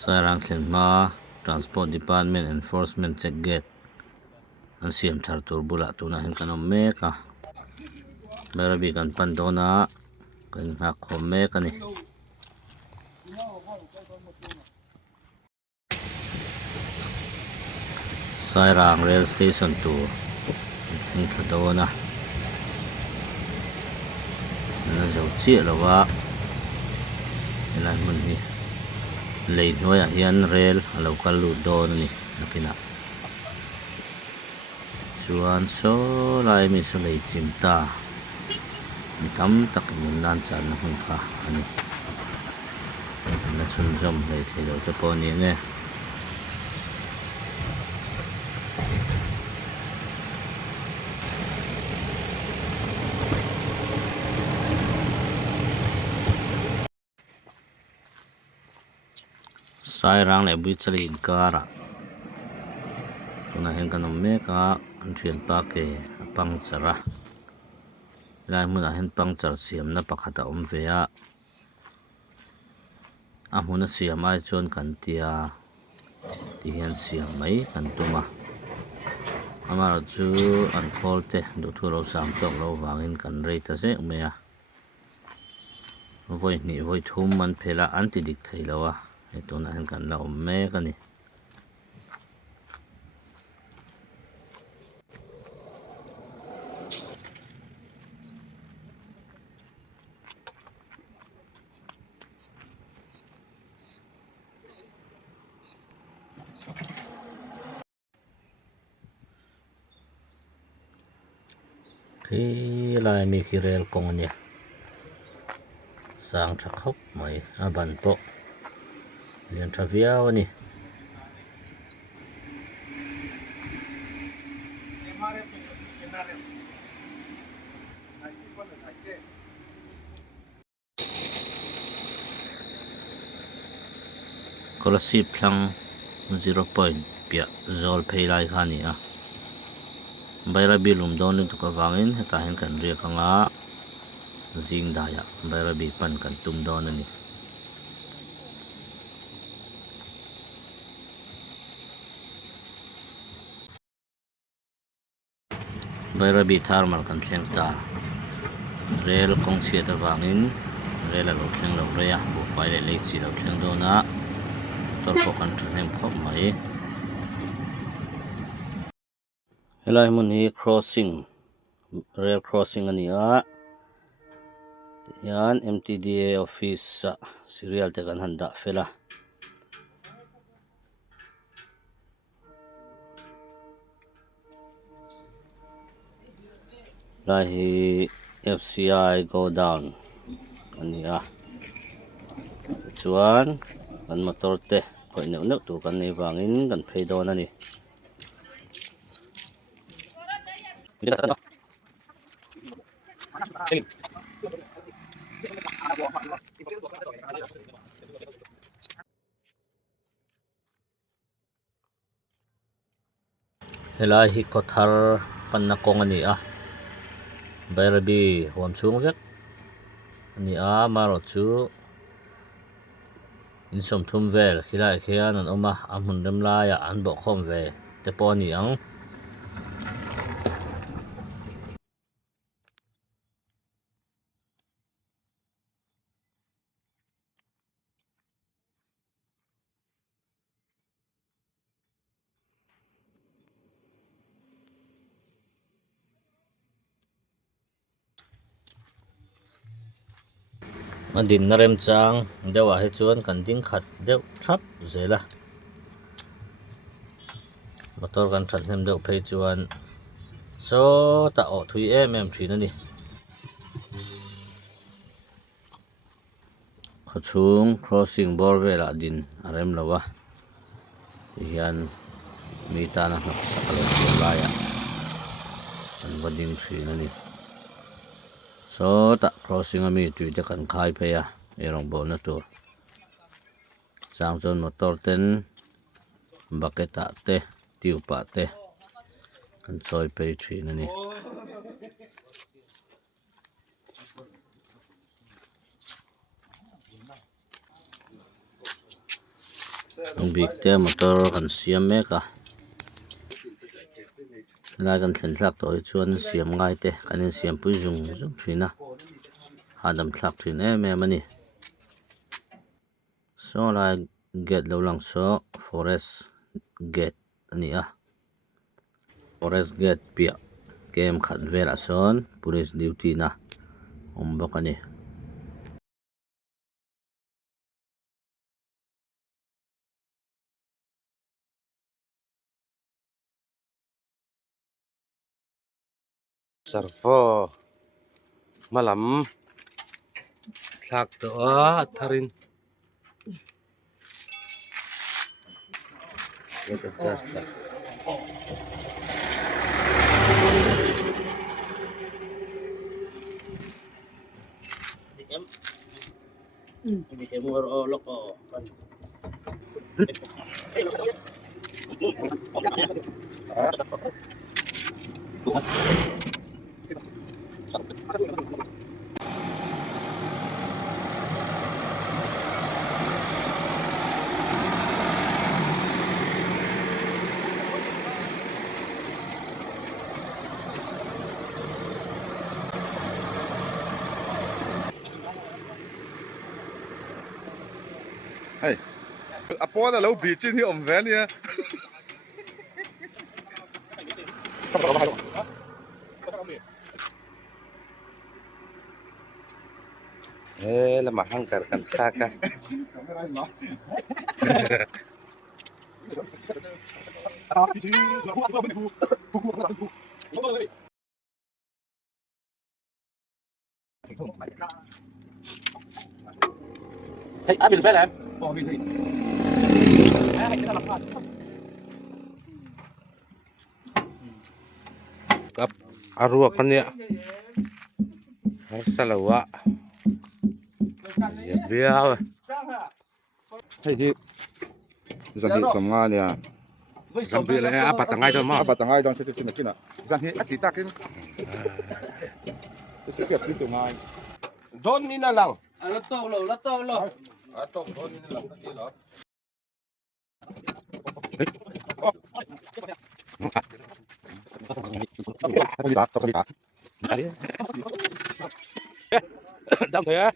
Sarang Tlenma Transport Department Enforcement Check Gate an siam thar tur bula tuna hin kanom meka berabi kan pandona kan hak khom meka ni Sarang Rail Station tu hin thadona na zo chi lawa ina mun hi lei noya hian rail alo kal lu don ni nakina chuan so lai mi so lei chimta mi tam tak mun nan chan na hun kha ani na chun jom lei thelo te pawh ni nge sai rang le bui chali in kara tuna hen kanom meka an thian pa ke pang chara lai mun a hen pang char siam na pakhata om ve a hmun a siam ai chuan kan tia ti hian siam mai kan tuma amar chu an khawl te du thu ro sam tok lo wangin kan rei ta se me a voi ni voi thum man phela an ti dik thei lawa e tuna hen kan la om me ka ni khi lai mi ki rel kong ania sang tha khop mai a ban po lian tha viau ani scholarship thlang 0 point pia zol phei lai kha ni a baira bi lum don ni tuka wangin heta hen kan ria kanga zing daya baira bi pan kan tum don ani baira bi thar mal kan thleng ta rel kong chhe ta wangin rel a lo thleng lo rea bu pai le le chi lo thleng dona tor pho kan thnem khop mai helai mun hi crossing rail crossing ania yan MTDA office serial te kan handa fela lai hi FCI go down ania chuan kan motor te khoi neu neu tu kan nei wangin kan phei don ani helai hi kothar panna kong ani a bairabi hom chung vek ani a maro chu in som thum vel khilai khian an oma a hmun rem laia an bo khom ve te pawh ni ang an din na rem chang dewa he chuan kan ding khat deuh thap zela motor kan that hnem deuh phei chuan so ta o thui em thin ani khachung crossing bor vela din arem lawa hian mi ta na hak sakalo laia an vading thin ani so ta crossing ami tui te kan khai phe a erong bo na tur chang chon motor ten bucket te tiu pa te kan choi pe thin ani ang big te motor kan siam meka lai kan thlen thlak to hi chuan siam ngai te kanin siam pui zum thina hadam thlak thin em em ani so lai gate lo lang so forest gate ani a forest gate pia kem khat vela son police duty na bawk ani sarfo malam thlak to a tharin get adjust that Hey, apo na lâu bị trên thì ổng vé nha. la mahangkar kan taka Thấy áp bình phép em. Bỏ mình thì. Hãy subscribe cho kênh Ghiền Mì Gõ để không bỏ lỡ những video hấp dẫn. kap arua kanya salawa ya biya Hey thì dân thị sầm nga nè. sampai lah apa tengah itu mah Apa tangai dong sih cina cina. Dân thị chỉ ta cái. Cái việc cái tụi ngay. don ni na lang Lát to lo. Atong don ini lang cái đó. Tao đi dam thôi á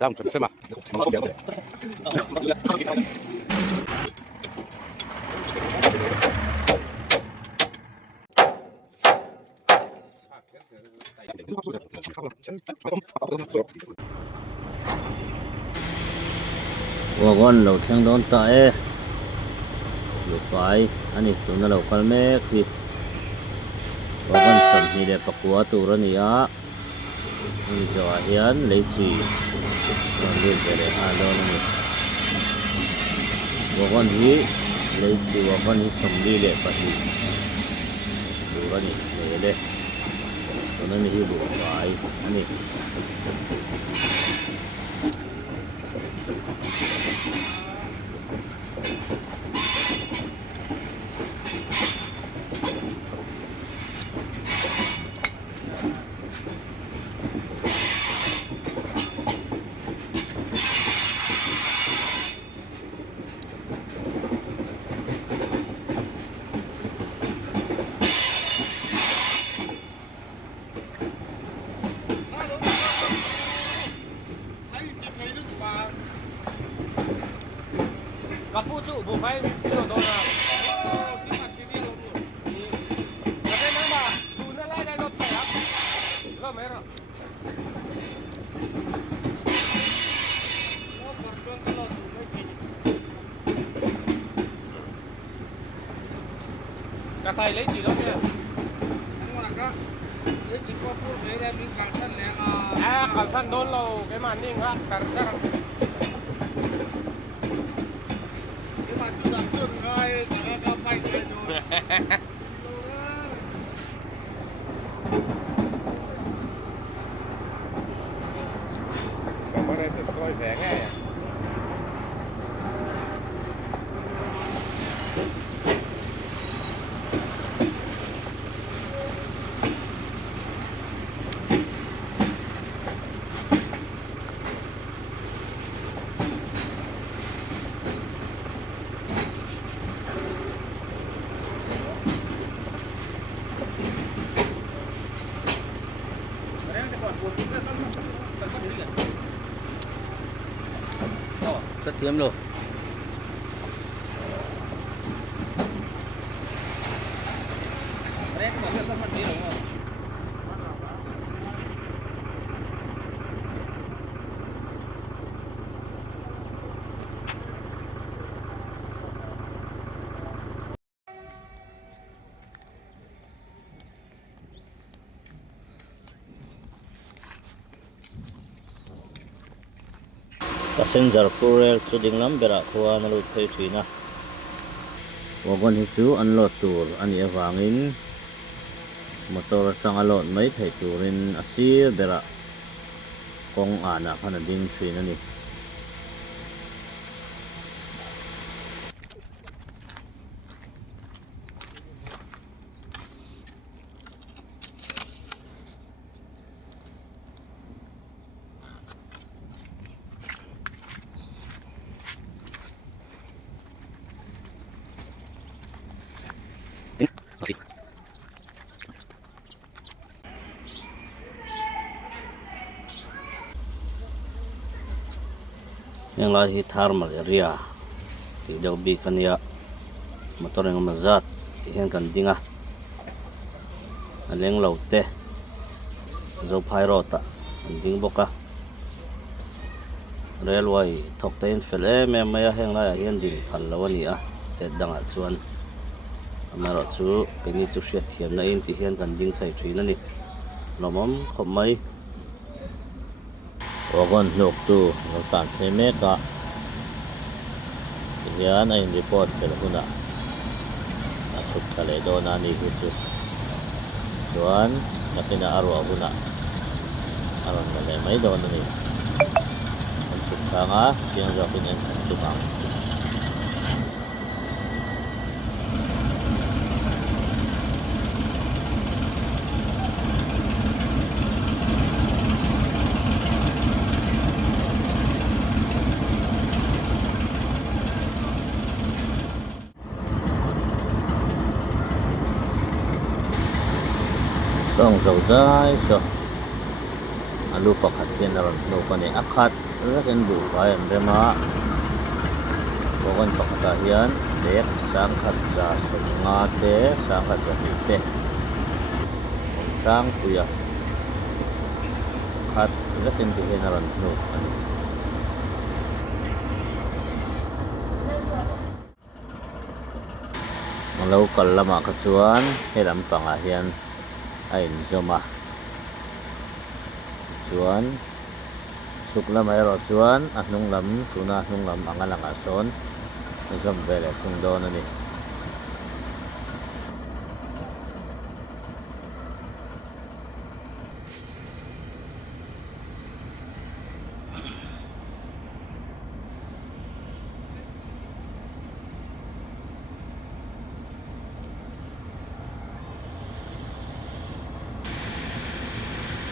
dam chụp xem mà wagon lo theng don ta e lu fai ani tuna lo kal mek hi wagon sam hi le pakua tu rani a ni jawa hian leichi ron ri bele ha lo ni wagon hi leichi wagon hi sam li le pa hi tu rani le tuna ni hi lu fai ani Kapu chu bu phai video đó là. Cái này mà tu nó lại lại lột phải lắm. Lo mấy rồi. Nó fortune cái lột mới kì. Cả tay lấy gì đó nha. Nhưng mà có lấy chỉ có phụ đấy là mình càng săn lẹ À, còn săn đôn lâu cái màn ninh á, càng chắc. nhưng mà chú đặt tượng coi chẳng có phải thế rồi. còn có đây sẽ soi vẻ ngay à Cất tiêm rồi. Passenger courier chu ding lam bera khuwa na lut phei thina wagon hi chu an lot tur ani awangin motor changa lot mai thei turin a sir bera kong ana khana ding thina ni yang lai hi thermal area ti deuh bik ania motor engemaw zat ti hian kan dinga a leng lo te zo phai rota an ding boka railway thok te in fel em mai a heng lai a hian ding phal lo ani a state dangah chuan amaro chu keni chu hriat thiam na in ti hian kan ding thei thin ani lomom khop mai wagon hnuk tu lo tan thei mek a ti hian a in report fel huna a chhup thale dawn a ni hi chu chuan nakina arwa huna aron la le mai dawn ani an chhup thanga chiang zokin en chupang song zau zai so alu pakhat hian a rawn hnu pani a khat rakin bu vai an rema wagon pakhatah hian lek sang khat za som nga te sang khat za hi te tang puya khat rakin ti hian a rawn hnu ani ang local lama kha chuan he lampangah hian a in zoma chuan chuklam ero chuan a hnung lam tuna hnung lam anga langa sawn zom vele thung dawn ani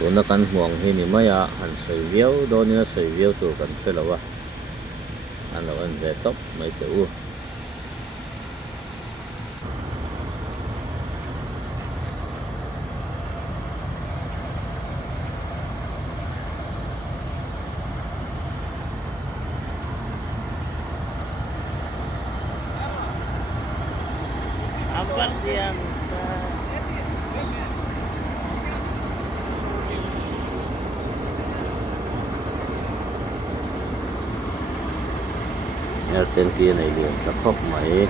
tuna kan hmuang hi ni maya an sei viau dawnin a sei viau tur kan hrelowa an lo en ve top mai te u abang diam Airtel kia này liền chắc khóc máy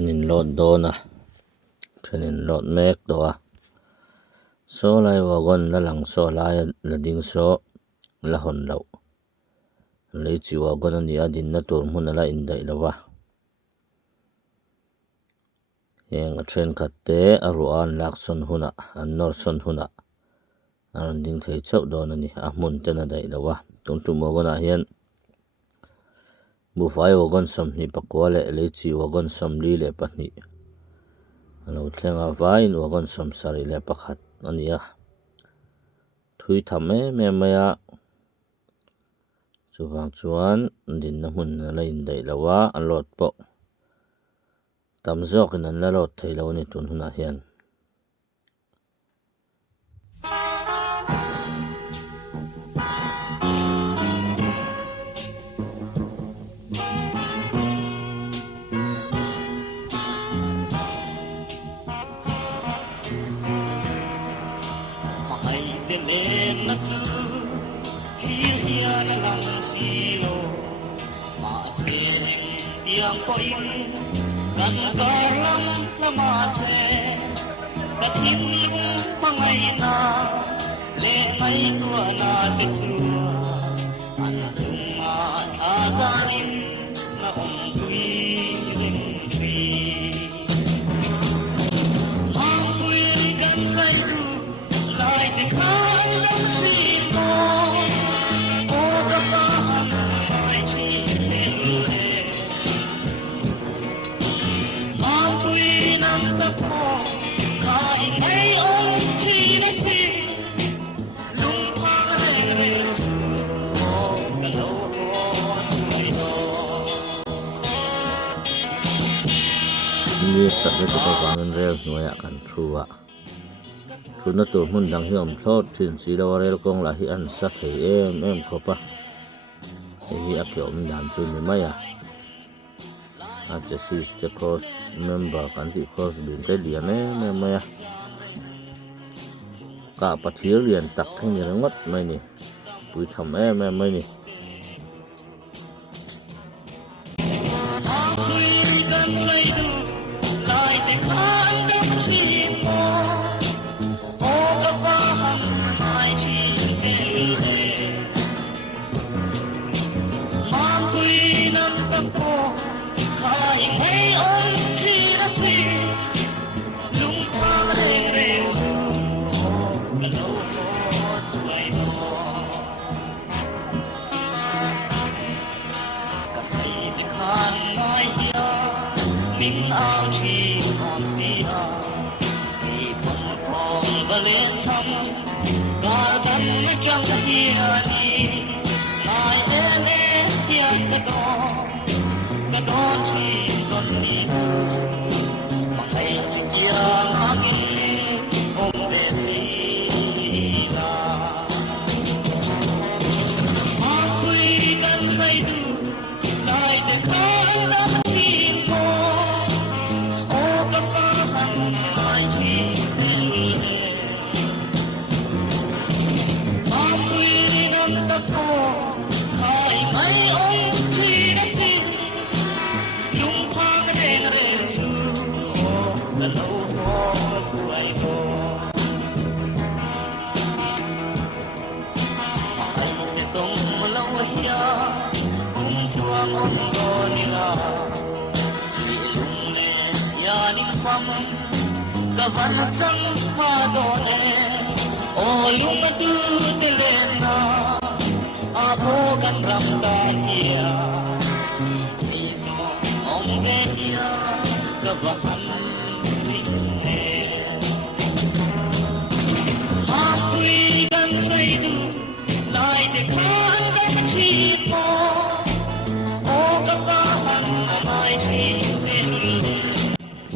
anin lot dona thenin lot mek doa so lai wagon la lang so lai la ding so la hon lo lei chi wagon ani adin na tur hmun ala in dai lawa heng a then khat te a ruan lak son huna an nor son huna an ding thei chau don ani a hmun te na dai lawa tum tu wagon a hian bu fai wagon som ni pakwa le lei chi wagon som li le pahnih alo thlenga vain wagon som sari le pakhat ania thui tham me maya chuwang chuan din na hmun la in dai lawa an lot po tam zawk in an la lot thei lo ni tun huna hian Kan karam lamase Batin yung pangay na Lepay ko na titsua Ansuma azarin Na umtui limtui Mangkui kan kaidu Lai dekan lang trimo O kapahan ay chile ni sa le to bangan rel noya kan thuwa thuna tur hmun dang hi om thlot thin si lo rel kong la hi an sa thei em khopa hi a ke om dan chu ni maya a chassis the cross member kan ti cross bin te lian me maya ka pathir lian tak theng ni rangot mai ni pui tham mai ni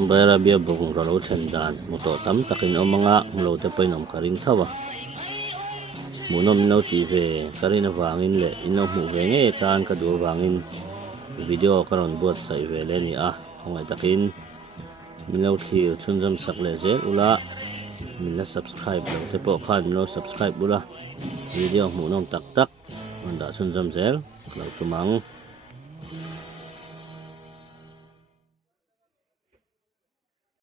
Bayra bia bokung ralo thendan moto tam takin omanga mlo te painom karing thawa munom no ti ve karina wangin le ino mu ve nge tan ka du wangin video karon bot sai ve le ni a ngai takin milo thi chunjam sakle je ula minna subscribe lo te po khan milo subscribe bula video munom tak tak anda chunjam zel lo tumang